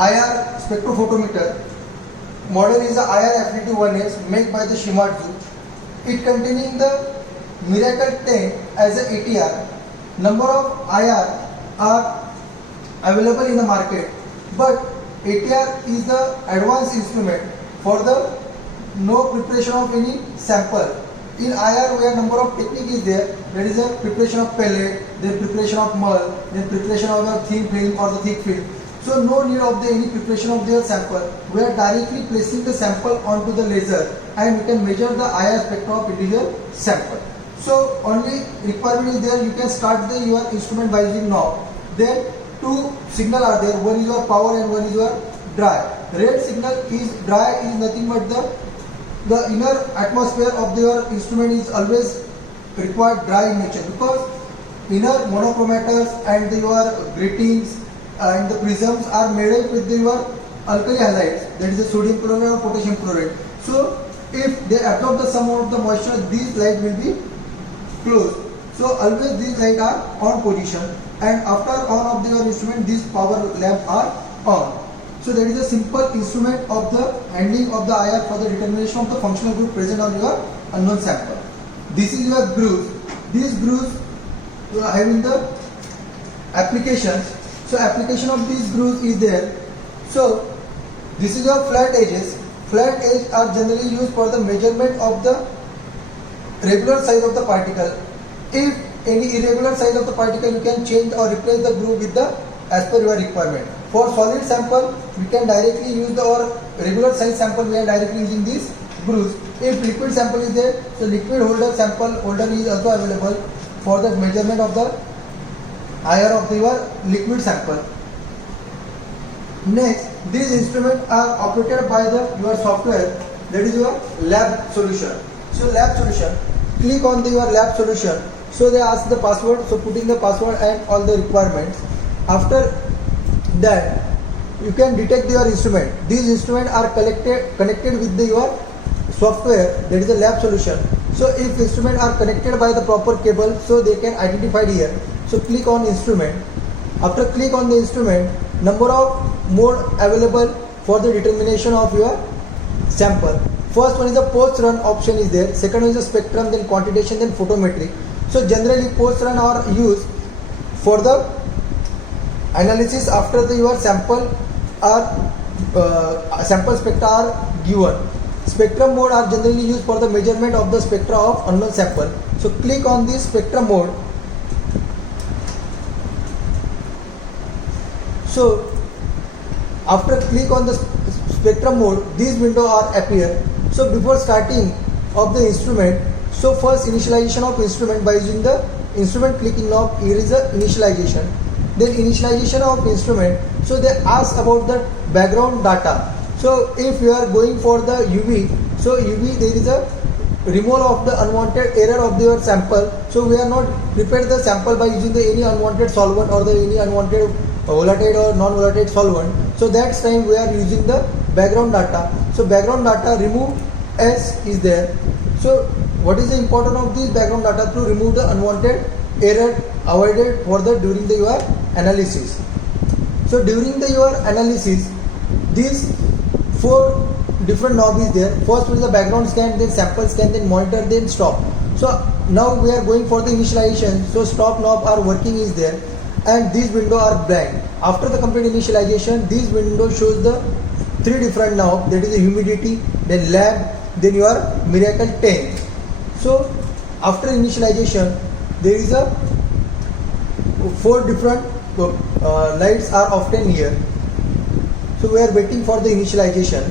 IR spectrophotometer. Model is a IR FDT1S made by the Shimadzu. It containing the Miracle 10 as a ATR. Number of IR are available in the market, but ATR is the advanced instrument for the no preparation of any sample. In IR where number of technique is there, that is a preparation of pellet, then preparation of mud, then preparation of a thin film or the thick film. So no need of any preparation of their sample. We are directly placing the sample onto the laser and we can measure the IR spectrum of individual sample. So only requirement is there, you can start your instrument by using knob. Then two signal are there, one is your power and one is your dry. Red signal is dry is nothing but the inner atmosphere of your instrument is always required dry in nature, because inner monochromators and your gratings and the prisms are made up with your alkali halides, that is the sodium chloride or potassium chloride. So if they absorb the some of the moisture, these light will be closed. So always these light are on position, and after on of your instrument these power lamp are on. So that is a simple instrument of the handling of the IR for the determination of the functional group present on your unknown sample. This is your grooves. These grooves you are having the applications. So application of these grooves is there. So this is your flat edges. Flat edges are generally used for the measurement of the regular size of the particle. If any irregular size of the particle, you can change or replace the groove with the as per your requirement. For solid sample, we can directly use our regular size sample, we are directly using these grooves. If liquid sample is there, so liquid holder sample holder is also available for the measurement of the IR of your liquid sample. Next, these instruments are operated by your software, that is your lab solution. So lab solution, click on your lab solution. So they ask the password, so putting the password and all the requirements. After that, you can detect your instrument. These instruments are connected with your software, that is a lab solution. So if instruments are connected by the proper cable, so they can identify here. So click on instrument. After click on the instrument, number of mode available for the determination of your sample. First one is the post run option is there. Second one is the spectrum, then quantitation, then photometry. So generally post run are used for the analysis after your sample are sample spectra are given. Spectrum mode are generally used for the measurement of the spectra of unknown sample. So click on this spectrum mode. So after click on the spectrum mode, these windows are appear. So before starting of the instrument, so first initialization of instrument by using the instrument clicking knob, here is the initialization. Then initialization of instrument, so they ask about the background data. So if you are going for the UV, so UV there is a removal of the unwanted error of your sample. So we are not prepared the sample by using the any unwanted solvent or the any unwanted volatile or non-volatile solvent. So that's time we are using the background data. So background data remove S is there. So what is the importance of this background data? To remove the unwanted error avoided for the during the your analysis. So during the your analysis, these four different knobs is there. First one is the background scan, then sample scan, then monitor, then stop. So now we are going for the initialization. So stop knob are working is there, and these window are blank. After the complete initialization, this window shows the three different knobs, that is the humidity, then lab, then your Miracle 10. So after initialization, there is a four different lights are often here. So we are waiting for the initialization.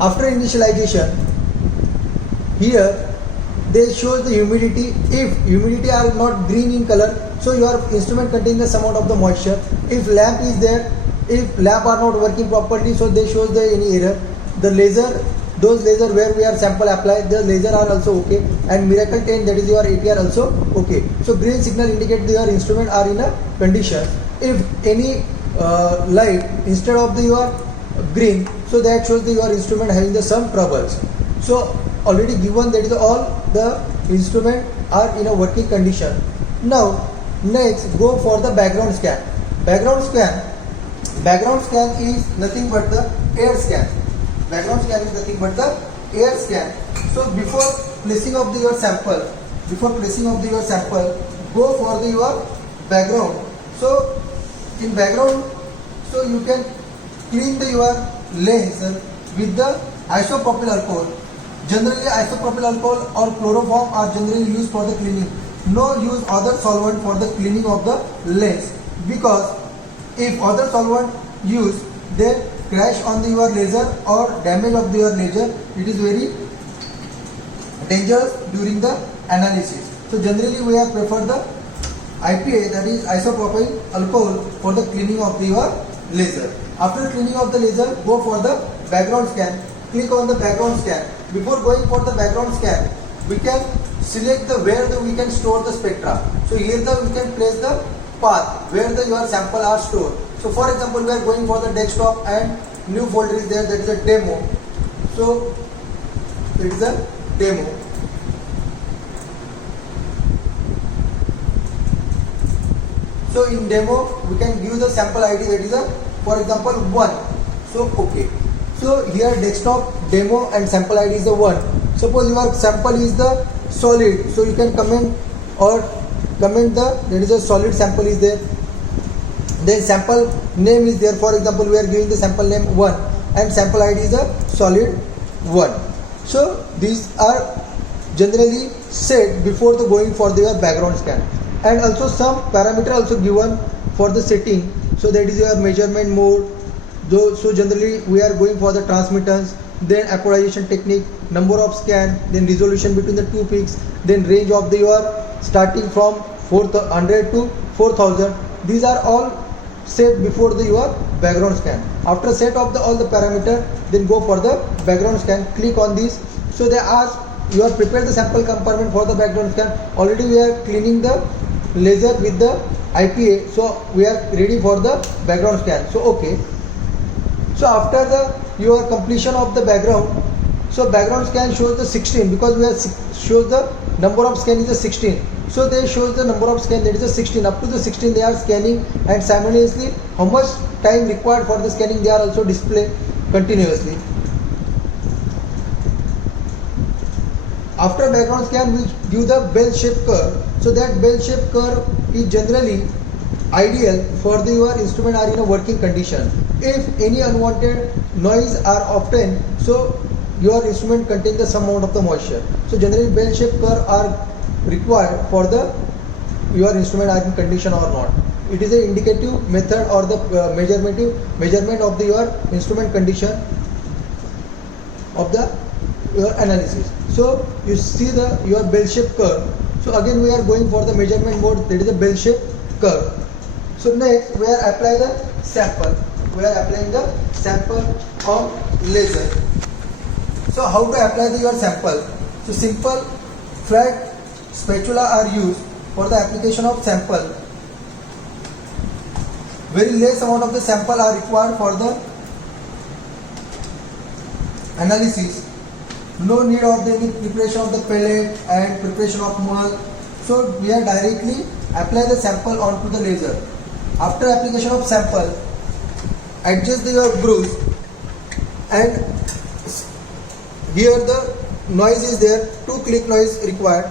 After initialization, here they show the humidity. If humidity are not green in color, so your instrument contains the some amount of the moisture. If lamp is there, if lamp are not working properly, so they shows the any error. The laser, those laser where we are sample apply, the laser are also okay, and Miracle 10, that is your ATR also okay. So green signal indicate your instrument are in a condition. If any light instead of your green, so that shows your instrument having the some troubles. So already given, that is all the instrument are in a working condition. Now next go for the background scan. Background scan is nothing but the air scan. Background scan is nothing but the air scan. So before placing of your sample, go for your background. So in background, so you can clean your lens with the isopropyl alcohol. Generally isopropyl alcohol or chloroform are generally used for the cleaning. No use other solvent for the cleaning of the lens, because if other solvent used, then crash on your laser or damage of your laser, it is very dangerous during the analysis. So generally we have preferred the IPA, that is isopropyl alcohol, for the cleaning of your laser. After cleaning of the laser, go for the background scan. Click on the background scan. Before going for the background scan, we can select the where we can store the spectra. So here we can place the path where your sample are stored. So for example, we are going for the desktop and new folder is there, that is a demo. So it is a demo. So in demo we can give the sample ID, that is a, for example, 1. So okay. So here desktop, demo and sample ID is the 1. Suppose your sample is the solid, so you can comment the, there is a solid sample is there. Then sample name is there. For example, we are giving the sample name 1 and sample ID is a solid 1. So these are generally set before the going for their background scan. And also some parameter also given for the setting. So that is your measurement mode. So generally we are going for the transmittance, then apolarization technique, number of scan, then resolution between the two peaks, then range of the your starting from 400 to 4000. These are all set before the your background scan. After set of all the parameter, then go for the background scan. Click on this. So they ask you have prepared the sample compartment for the background scan. Already we are cleaning the laser with the IPA, so we are ready for the background scan. So okay. So after your completion of the background, so background scan shows the 16, because we have shows the number of scan is the 16. So they shows the number of scan, that is the 16. Up to the 16 they are scanning, and simultaneously how much time required for the scanning they are also display continuously. After background scan, we give the bell-shaped curve. So that bell-shaped curve is generally ideal for your instrument are in a working condition. If any unwanted noise are obtained, so your instrument contains the some amount of the moisture. So generally bell-shaped curve are required for the your instrument are in condition or not. It is an indicative method or the measurement of the your instrument condition of the your analysis. So you see the your bell-shaped curve. So again we are going for the measurement mode, that is a bell-shaped curve. So next we are apply the sample. We are applying the sample on laser. So how to apply your sample? So simple flat spatula are used for the application of sample. Very less amount of the sample are required for the analysis. No need of any preparation of the pellet and preparation of mud. So we are directly apply the sample onto the laser. After application of sample, adjust your bruise, and here the noise is there, 2 click noise required.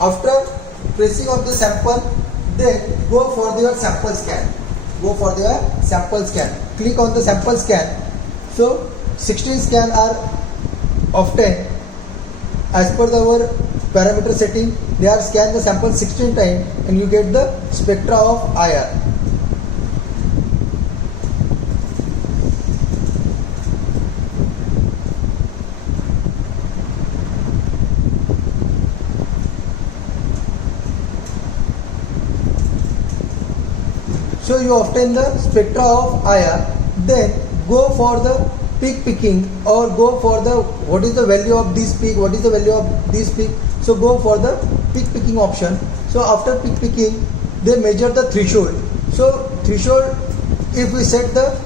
After pressing of the sample, then go for your sample scan. Click on the sample scan. So 16 scan are obtained as per our parameter setting. They are scanned the sample 16 times and you get the spectra of IR. So you obtain the spectra of IR, then go for the peak picking or go for the what is the value of this peak, so go for the peak picking option. So after peak picking, they measure the threshold. So threshold, if we set the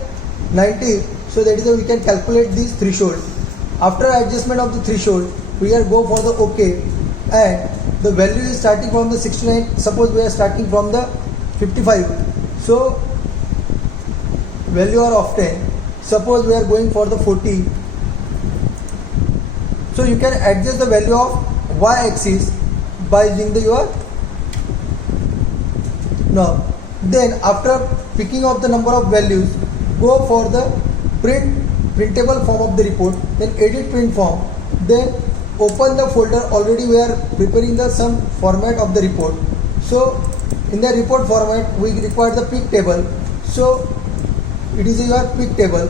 90, so that is we can calculate this threshold. After adjustment of the threshold, we are go for the OK, and the value is starting from the 69. Suppose we are starting from the 55. So value are of 10. Suppose we are going for the 40. So you can adjust the value of y-axis by using your now. Then after picking up the number of values, go for the printable form of the report, then edit print form, then open the folder. Already we are preparing the some format of the report. So in the report format we require the peak table. So it is your peak table.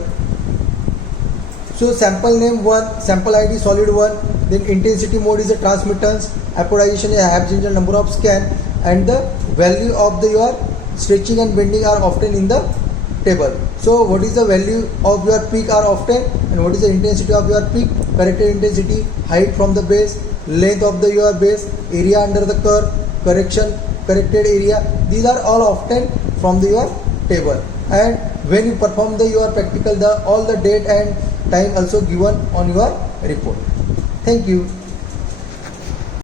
So sample name 1, sample ID solid 1, then intensity mode is a transmittance, apodization is a half ginger number of scan, and the value of the your stretching and bending are often in the table. So what is the value of your peak are often, and what is the intensity of your peak, corrected intensity, height from the base, length of the your base, area under the curve, corrected area. These are all often from the your table. And when you perform the your practical, the all the date and time also given on your report. Thank you.